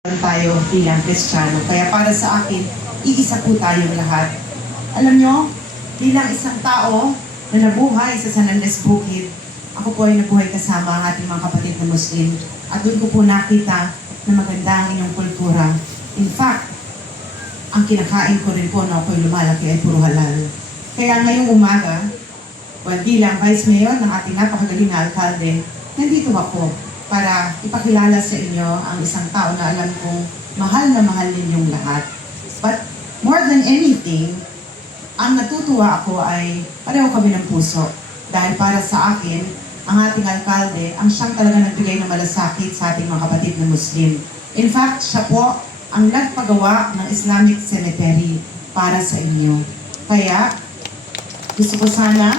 tayo bilang Kristiyano. Kaya para sa akin, iisa po tayong lahat. Alam nyo, bilang isang tao na nabuhay sa San Andres Bukid, ako po ay nabuhay kasama ang ating mga kapatid na Muslim. At doon ko po nakita na maganda ang inyong kultura. In fact, ang kinakain ko rin po na ako'y lumalaki ay puro halal. Kaya ngayong umaga, bilang Vice Mayor ng ating napakagaling na alkalde, nandito ako para ipakilala sa inyo ang isang tao na alam kong mahal na mahal ninyong lahat. But more than anything, ang natutuwa ako ay pareho kami ng puso. Dahil para sa akin, ang ating alkalde, ang siyang talaga nagbigay ng malasakit sa ating mga kapatid na Muslim. In fact, siya po ang nagpagawa ng Islamic Cemetery para sa inyo. Kaya, gusto ko sana,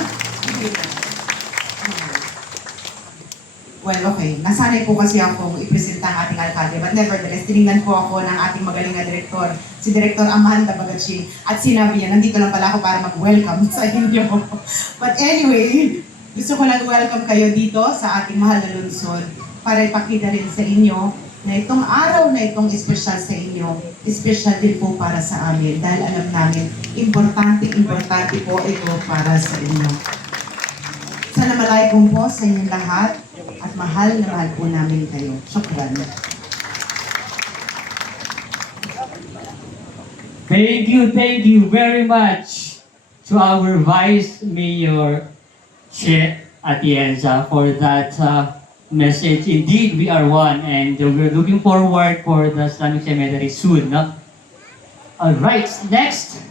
well, okay. Nasanay po kasi akong ipresenta ang ating alkalde. But nevertheless, tinignan po ako ng ating magaling na direktor, si Director Amanda Bagatsing. At sinabi niya, nandito lang pala ako para mag-welcome sa inyo. But anyway, gusto ko lang welcome kayo dito sa ating mahal na lungsod para ipakita rin sa inyo na itong araw na itong espesyal sa inyo, espesyal din po para sa amin. Dahil alam namin, importante po ito para sa inyo. Assalamualaikum po sa inyong lahat. At mahal na mahal po namin kayo. Shukran. Thank you very much to our Vice Mayor, Che Atienza, for that message. Indeed, we are one, and we're looking forward for the Islamic Cemetery soon. No? Alright, next.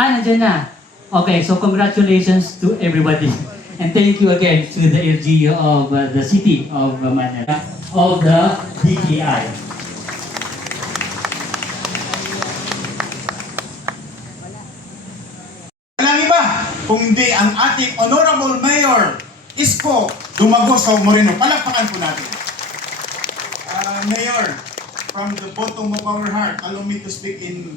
Nandiyan na. Okay, so congratulations to everybody. And thank you again to the LGU of the City of Manila, of the DTI. Walang iba, kundi ang ating Honorable Mayor, Isko Dumagoso Moreno. Palakpakan po natin. Mayor, from the bottom of our heart, allow me to speak in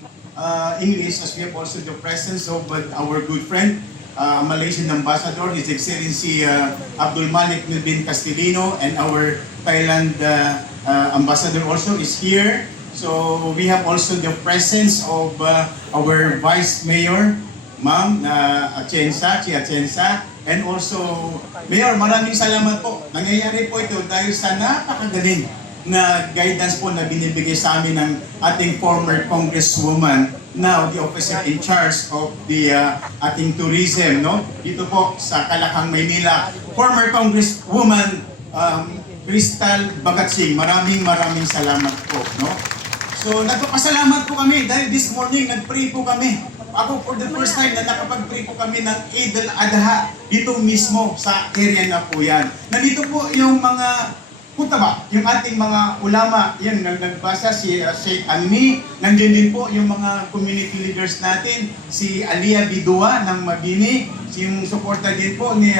English as we have also the presence of our good friend, Malaysian Ambassador, His Excellency Abdul Malik Nudin Castellino, and our Thailand Ambassador also is here. So we have also the presence of our Vice Mayor, Ma'am Atienza, Chi Atienza, and also Mayor, maraming salamat po. Nangyayari po ito dahil sa napakagaling na guidance po na binibigay sa amin ng ating former Congresswoman, now the officer in charge of the ating tourism, no? Dito po sa Kalakang, Maynila, former Congresswoman Crystal Bagatsing. Maraming salamat po, no? So nagpapasalamat po kami dahil this morning nag-pray po kami. Ako for the first time na nakapag-pray po kami ng Eid al-Adha dito mismo sa area na po yan. Nandito po yung mga yung ating mga ulama, yan, nagbasa si Sheikh Amni, nandiyan din po yung mga community leaders natin, si Alia Bidua ng Mabini, yung suporta din po ni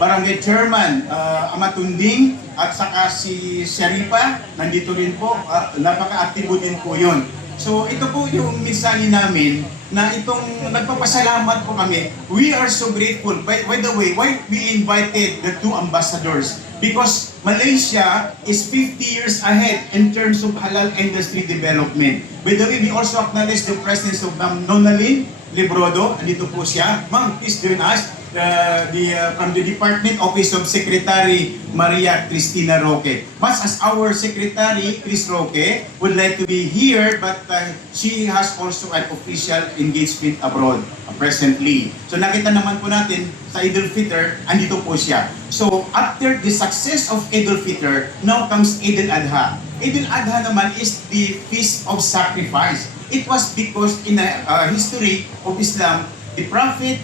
Barangay Chairman Amatunding, at saka si Sharifa, nandito rin po, napaka-aktibo din po yun. So ito po yung mensahe namin na itong nagpapasalamat po kami. We are so grateful. By the way, why we invited the two ambassadors? Because Malaysia is 50 years ahead in terms of halal industry development. By the way, we also acknowledge the presence of Ma'am Nonalyn Librodo. Andito po siya. Ma'am, please join us. From the Department Office of Secretary Maria Cristina Roque. But as our Secretary, Chris Roque, would like to be here, but she has also an official engagement abroad presently. So nakita naman po natin sa Eid al-Fitr, andito po siya. So after the success of Eid al-Fitr, now comes Eid al-Adha. Eid al-Adha naman is the feast of sacrifice. It was because in the history of Islam, the Prophet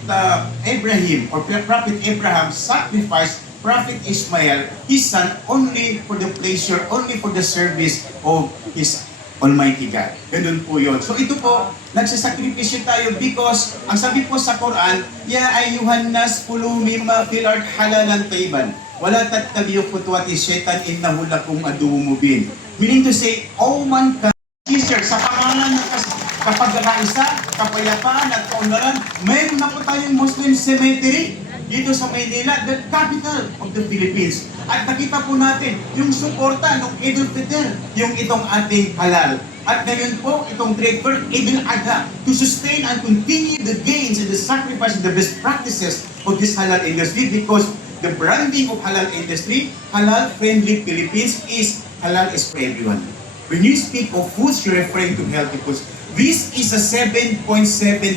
Abraham sacrificed Prophet Ismail, his son, only for the pleasure, only for the service of his Almighty God. Ganun po yun. So ito po, nagsasakripisyo tayo because, ang sabi po sa Quran, Ya ayuhan nas kulu mimma fil ard halalan tayyiban, wala tattabi'u khutuwati syaitan innahu lakum aduwwum mubin. Meaning to say, all mankind, sa pangalan ng kapagkakaisa, kapayapaan at kaunlaran, mayroon na po tayong Muslim cemetery. dito sa Maynila, the capital of the Philippines. At nakita po natin yung suporta ng Eid al-Fitr, yung itong ating halal. At ngayon po, itong trade fair, Eid al-Adha, to sustain and continue the gains and the sacrifice and the best practices of this halal industry, because the branding of halal industry, halal-friendly Philippines, is halal is for everyone. When you speak of foods, you're referring to healthy foods. This is a 7.7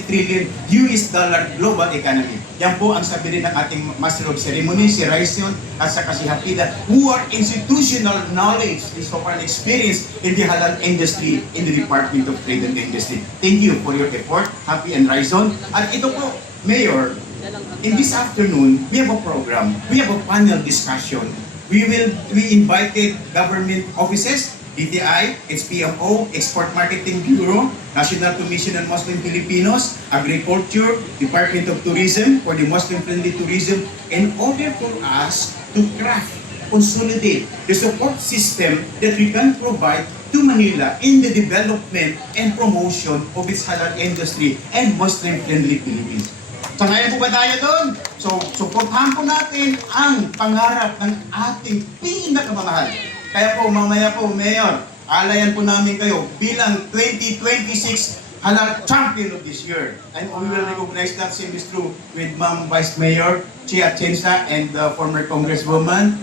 trillion US dollar global economy. Yan po ang sabi rin ng ating Master of Ceremony, si Raison at saka si Hapida, who are institutional knowledge and so far experience in the halal industry in the Department of Trade and Industry. Thank you for your effort, Happy and Raison. At ito po, Mayor, in this afternoon, we have a program. We have a panel discussion. We invited government offices, DTI, HPMO, Export Marketing Bureau, National Commission on Muslim Filipinos, Agriculture, Department of Tourism for the Muslim-friendly tourism, in order for us to craft, consolidate the support system that we can provide to Manila in the development and promotion of its halal industry and Muslim-friendly Philippines. Sangayon po ba tayo doon? So, supportahan po natin ang pangarap ng ating pinakamamahal. Kaya po, mamaya po, Mayor, alayan po namin kayo bilang 2026 Halal Champion of this year. And we will recognize that same is true with Ma'am Vice Mayor Chia Atienza and former Congresswoman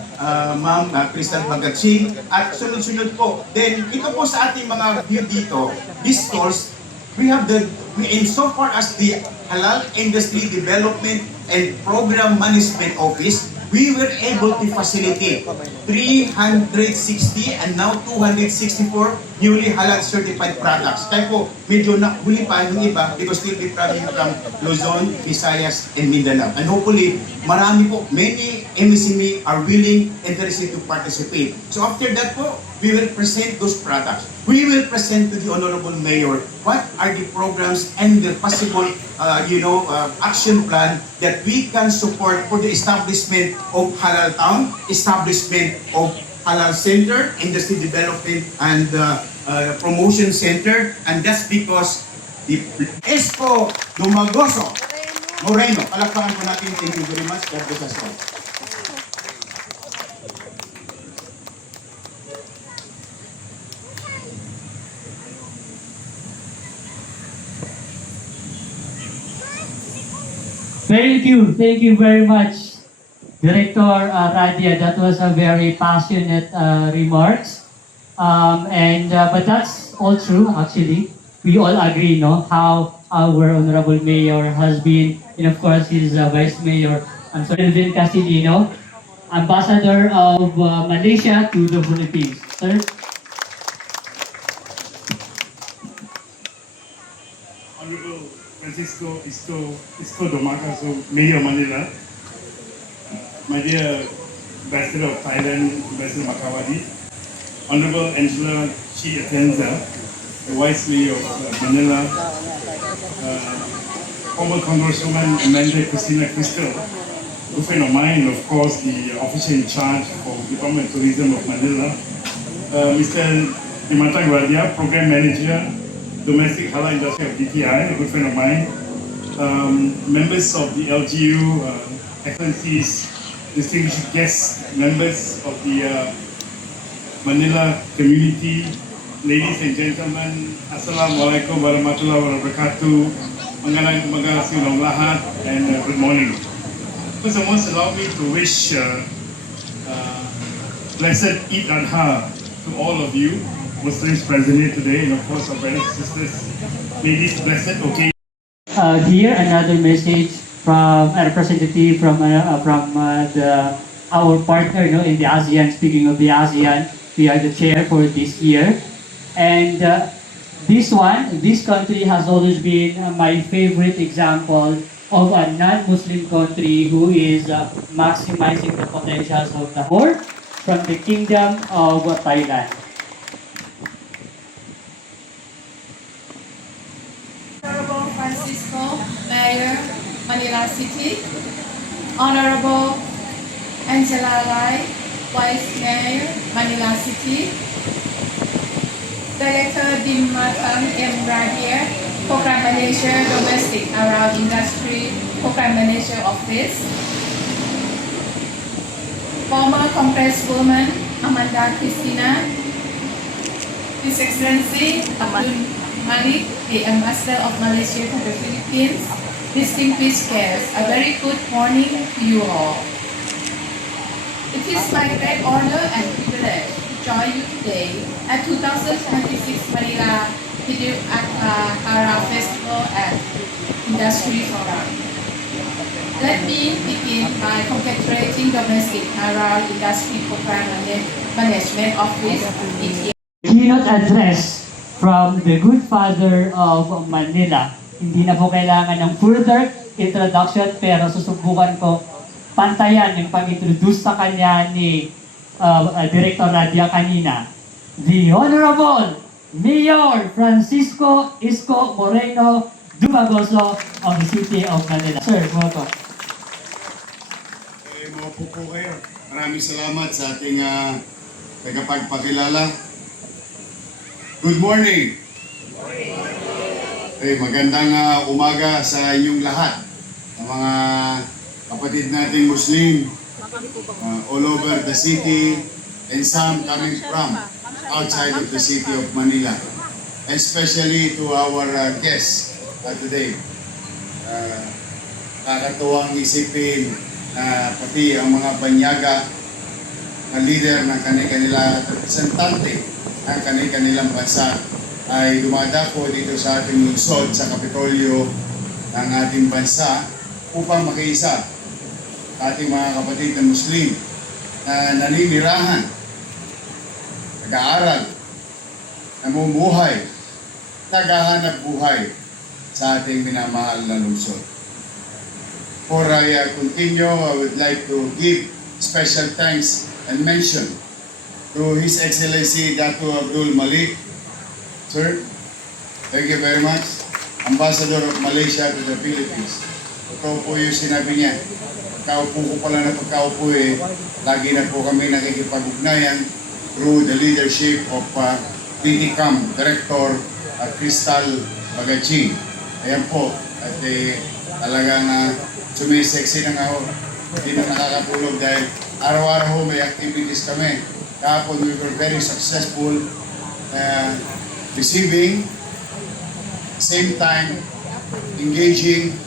Ma'am Crystal Bagatsing. At sunod-sunod po, then ito po sa ating mga view dito, these stores, in so far as the Halal Industry Development and Program Management Office, we were able to facilitate 360 and now 264 newly halal certified products. Kaya po, medyo huli pa yung iba because still be coming from Luzon, Visayas, and Mindanao. And hopefully, marami po, many MSME are willing, interested to participate. So after that po, we will present those products. We will present to the Honorable Mayor what are the programs and the possible action plan that we can support for the establishment of Halal Town, establishment of Halal Center, Industry Development and Promotion Center. And that's because the Espo Dumagoso Moreno. Palakpakan po natin. Thank you very much. God bless us all. Thank you very much, Director Radia. That was a very passionate remarks, but that's all true. Actually, we all agree, no, how our honorable mayor has been, and of course his vice mayor, Elvin Castillino, ambassador of Malaysia to the Philippines. Sir. Honorable Francisco Isco Domacaso, Mayor Manila, my dear Ambassador of Thailand, Ambassador Makawadi, Honorable Angela Chi Atienza, the Vice Mayor of Manila, former Congresswoman Amanda Cristina Crystal, good friend of mine, of course, the officer in charge for Department of Tourism of Manila, Mr. Dimantang Radia, Program Manager, Domestic Halal Industry of DTI, a good friend of mine, members of the LGU, excellencies, distinguished guests, members of the Manila community, ladies and gentlemen, Assalamualaikum warahmatullahi wabarakatuh, magandang umaga sa inyong lahat, and good morning. First of all, allow me to wish blessed Eid Adha to all of you, Muslims present here today, and of course our brothers and sisters. May this blessed occasion. Here, another message from a representative from our partner, no, in the ASEAN. Speaking of the ASEAN, we are the chair for this year, and this country has always been my favorite example of a non-Muslim country who is maximizing the potentials of the whole from the Kingdom of Thailand. Honorable Francisco, Mayor, Manila City. Honorable Angela Lai, Vice Mayor, Manila City. Director Dimantang M. Radia, Program Manager, Domestic Around Industry, Program Manager Office. former Congresswoman Amanda Cristina, His Excellency Abdul Malik, the Ambassador of Malaysia to the Philippines, distinguished guests, a very good morning to you all. It is my great honor and privilege to join you today at 2026 Manila Hidup Akla Festival and Industry Forum. Let me begin by congratulating Domestic Halal Industry Program Management Office, DTI. Keynote address from the good father of Manila. Hindi na po kailangan ng further introduction pero susubukan ko pantayan yung pag-introduce sa kanya ni Director Radia kanina. The Honorable Mayor Francisco Isko Moreno Dumagoso of the City of Manila. Sir, welcome. Maupo po kayo. Maraming salamat sa ating tagapagpakilala. Good morning! Magandang umaga sa inyong lahat. Ang mga kapatid nating Muslim all over the city and some coming from outside of the city of Manila. Especially to our guests today. Kakatuwang isipin na pati ang mga banyaga na leader ng kanilang representante ng kanilang bansa ay dumadako dito sa ating lungsod sa Kapitolyo ng ating bansa upang makiisa sa ating mga kapatid na Muslim na naninirahan, nag-aaral, namumuhay, naghahanap buhay sa ating minamahal na lungsod. Before I continue, I would like to give special thanks and mention to His Excellency Dato Abdul Malik. Sir, thank you very much. Ambassador of Malaysia to the Philippines. Ito po yung sinabi niya. Pagkaupo ko pala na pagkaupo lagi na po kami nakikipag-ugnayan through the leadership of PTCAM Director Crystal Bagachi. Ayan po. At talagang sumiseksi na nga ho. Hindi na nakakatulog dahil araw-araw may activities kami. Kahapon we were very successful receiving, same time engaging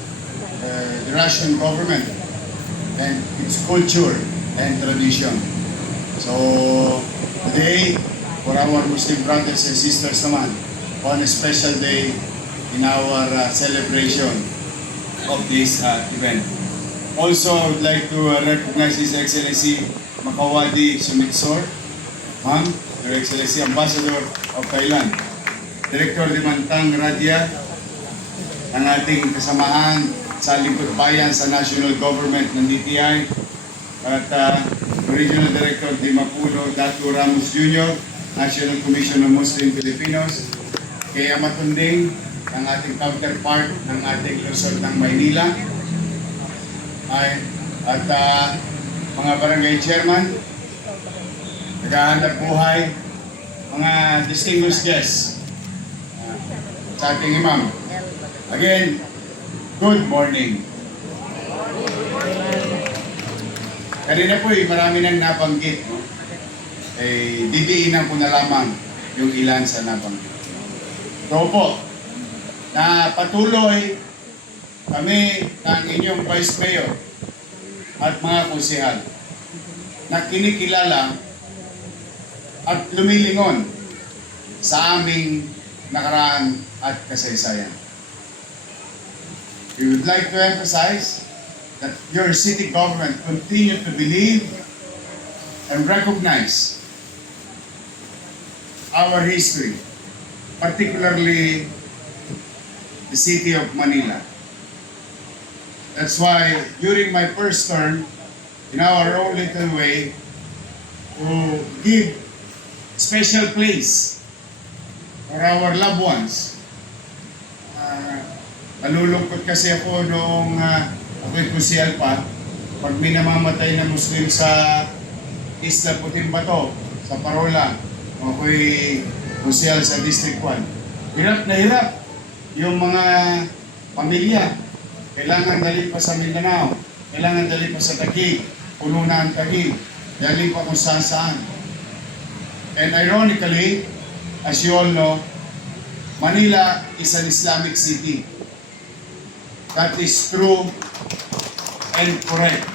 the Russian government and its culture and tradition. So today, for our Muslim brothers and sisters naman, on a special day in our celebration of this event. Also, I would like to recognize His Excellency Makawadi Sumitsor, Ma'am, Your Excellency Ambassador of Thailand, Director Dimantang Radia, ang ating kasamahan sa lingkod bayan sa national government ng DTI, at Regional Director di Mapuno, Dato Ramos Jr., National Commission of Muslim Filipinos, kaya matunding ang ating counterpart ng ating lungsod ng Maynila, at mga barangay chairman, naghahanap buhay, mga distinguished guests, sa ating imam. Again, good morning. Kanina po marami nang nabanggit. No? Didiinan ko na lamang yung ilan sa nabanggit. So po, na patuloy kami ng inyong Vice Mayor at mga konsehal na kinikilala at lumilingon sa aming nakaraan at kasaysayan. We would like to emphasize that your city government continue to believe and recognize our history, particularly the city of Manila. That's why during my first term, in our own little way, to give special place for our loved ones. Nalulungkot kasi ako noong ako'y kusyal pa, pag may namamatay na Muslim sa Isla Puting Bato, sa Parola, ako'y kusyal sa District 1. Hirap na hirap yung mga pamilya. Kailangan dali pa sa Mindanao, kailangan dali pa sa Taguig, puno na ang Taguig. galing pa kung saan. And ironically, as you all know, Manila is an Islamic city. That is true and correct.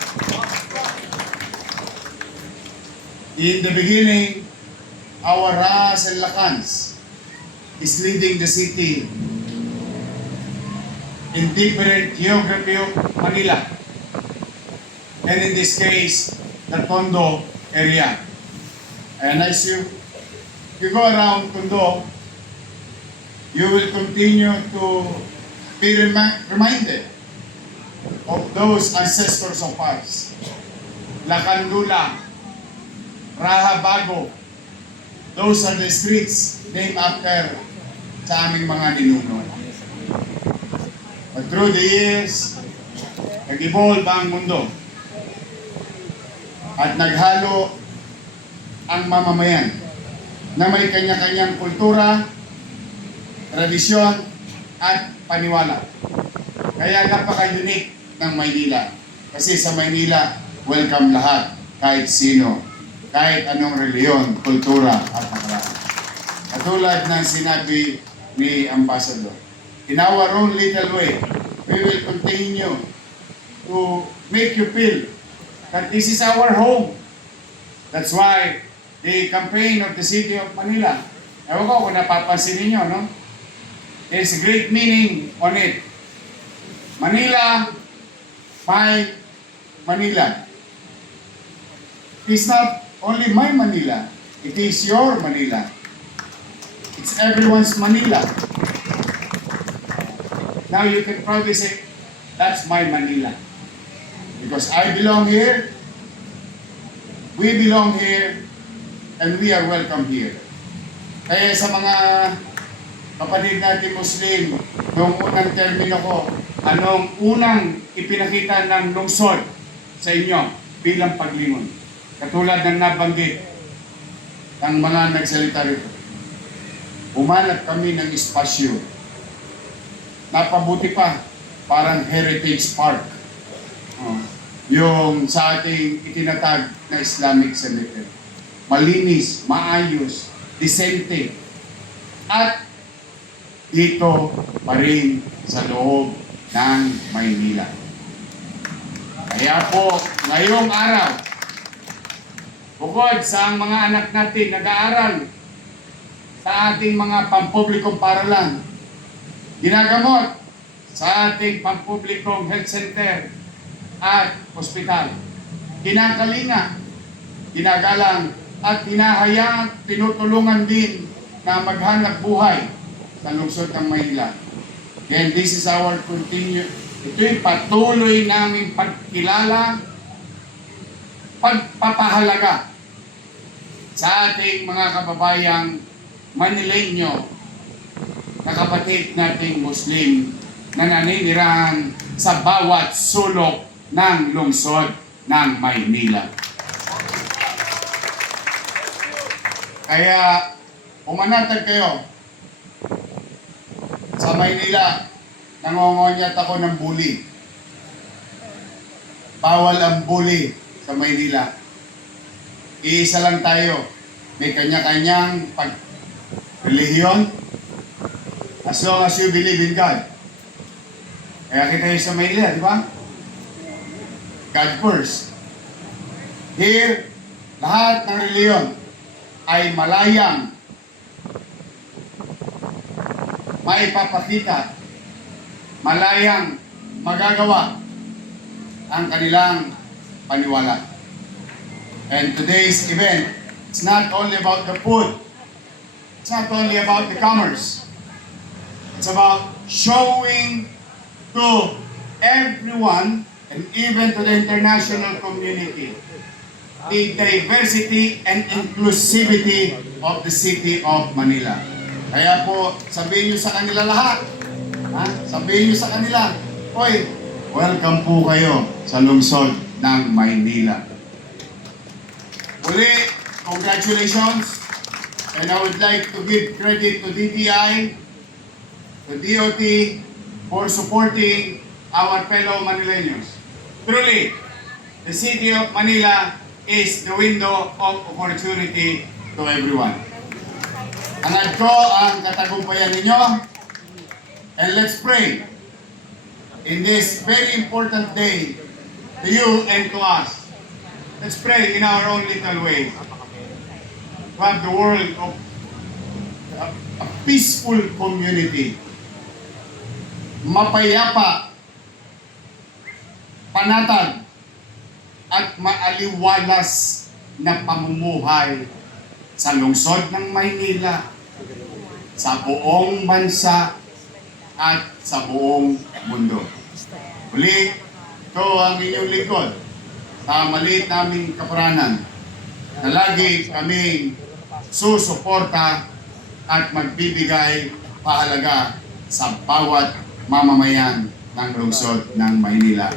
In the beginning, our Ras and Lacans is leading the city in different geography of Manila. And in this case, the Tondo area. And as you go around Tondo, you will continue to be reminded of those ancestors of ours. Lacandula, Rahabago, those are the streets named after sa aming mga ninuno. But through the years, nag-evolve ang mundo at naghalo ang mamamayan na may kanya-kanyang kultura, tradisyon, at paniwala. Kaya napaka-unique ng Maynila. Kasi sa Maynila, welcome lahat, kahit sino, kahit anong reliyon, kultura, at nakaraan. Katulad ng sinabi ni Ambassador, in our own little way, we will continue to make you feel that this is our home. That's why the campaign of the City of Manila, ewan ko kung napapansin ninyo, no? There's a great meaning on it. Manila, my Manila. It's not only my Manila, it is your Manila. It's everyone's Manila. Now you can probably say, that's my Manila. Because I belong here, we belong here, and we are welcome here. Kaya sa mga kapatid natin Muslim, noong unang termino ko, anong unang ipinakita ng lungsod sa inyo bilang paglingon? Katulad ng nabanggit ng mga nagsalita rito. Umanap kami ng espasyo. Napabuti pa, parang heritage park. Yung sa ating itinatag na Islamic Cemetery. Malinis, maayos, disente. At dito pa rin sa loob ng Maynila. Kaya po, ngayong araw, bukod sa mga anak natin nag-aaral sa ating mga pampublikong paralan, ginagamot sa ating pampublikong health center at ospital, kinakalinga, ginagalang at hinahayang tinutulungan din na maghanap buhay sa lungsod ng Maynila. And this is our ito'y patuloy naming pagkilala, pagpapahalaga sa ating mga kababayang Manileño na kapatid nating Muslim na naninirahan sa bawat sulok ng lungsod ng Maynila. Kaya umanatag kayo sa Maynila, nangongonyat ako ng bully. Bawal ang bully sa Maynila. Iisa lang tayo. May kanya-kanyang relihiyon. As long as you believe in God. Kaya kita sa Maynila, di ba? God first. Here, lahat ng relihiyon ay malayang maipapakita, malayang magagawa ang kanilang paniwala. And today's event, it's not only about the food, it's not only about the commerce, it's about showing to everyone and even to the international community the diversity and inclusivity of the city of Manila. Kaya po, sabihin nyo sa kanila lahat, sabihin nyo sa kanila, oy, welcome po kayo sa lungsod ng Maynila. Uli, congratulations, and I would like to give credit to DTI, to DOT, for supporting our fellow Manileños. Truly, the City of Manila is the window of opportunity to everyone. Hangad ko ang katagumpayan ninyo, and let's pray in this very important day to you and to us. Let's pray in our own little way to have the world of a peaceful community, mapayapa, panatag, at maaliwalas na pamumuhay sa lungsod ng Maynila, sa buong bansa, at sa buong mundo. Muli, ito ang inyong lingkod sa maliit naming kaparanan na lagi kaming susuporta at magbibigay pahalaga sa bawat mamamayan ng lungsod ng Maynila.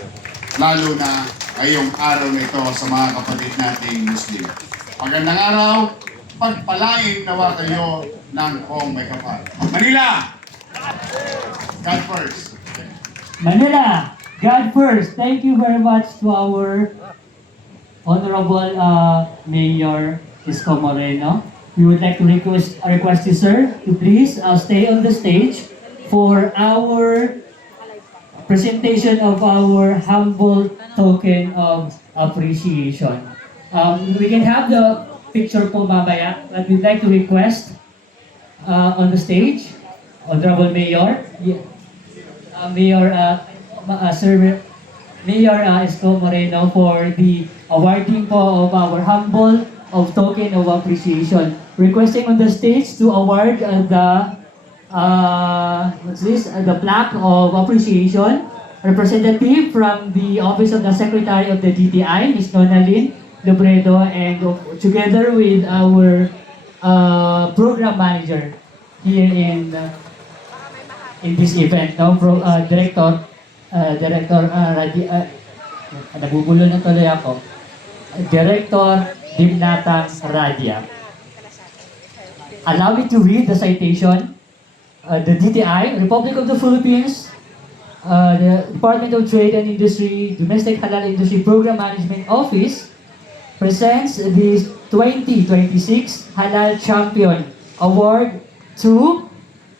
Lalo na ngayong araw na ito sa mga kapatid nating Muslim. Magandang araw, pagpalain nawa kayo ng kong may kapal. Manila! God first. Manila, God first. Thank you very much to our Honorable Mayor Isko Moreno. We would like to request you, sir, to please stay on the stage for our presentation of our humble token of appreciation. We can have the picture po mamaya, but we'd like to request on the stage, Honorable Mayor, Mayor Isko Moreno for the awarding po of our humble of token of appreciation. Requesting on the stage to award the plaque of appreciation, representative from the Office of the Secretary of the DTI, Ms. Nonalyn Lobredo, and together with our program manager here in this event, no, nabubulo na tuloy ako, Director Dimnatang Radia. Allow me to read the citation. The DTI, Republic of the Philippines, the Department of Trade and Industry, Domestic Halal Industry Program Management Office presents the 2026 Halal Champion Award to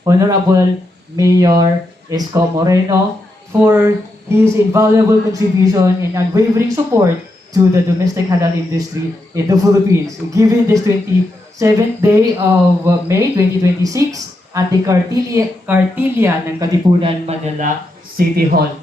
Honorable Mayor Isko Moreno for his invaluable contribution and unwavering support to the domestic halal industry in the Philippines, given this 27th day of May 2026 at the Cartilla ng Katipunan, Manila City Hall.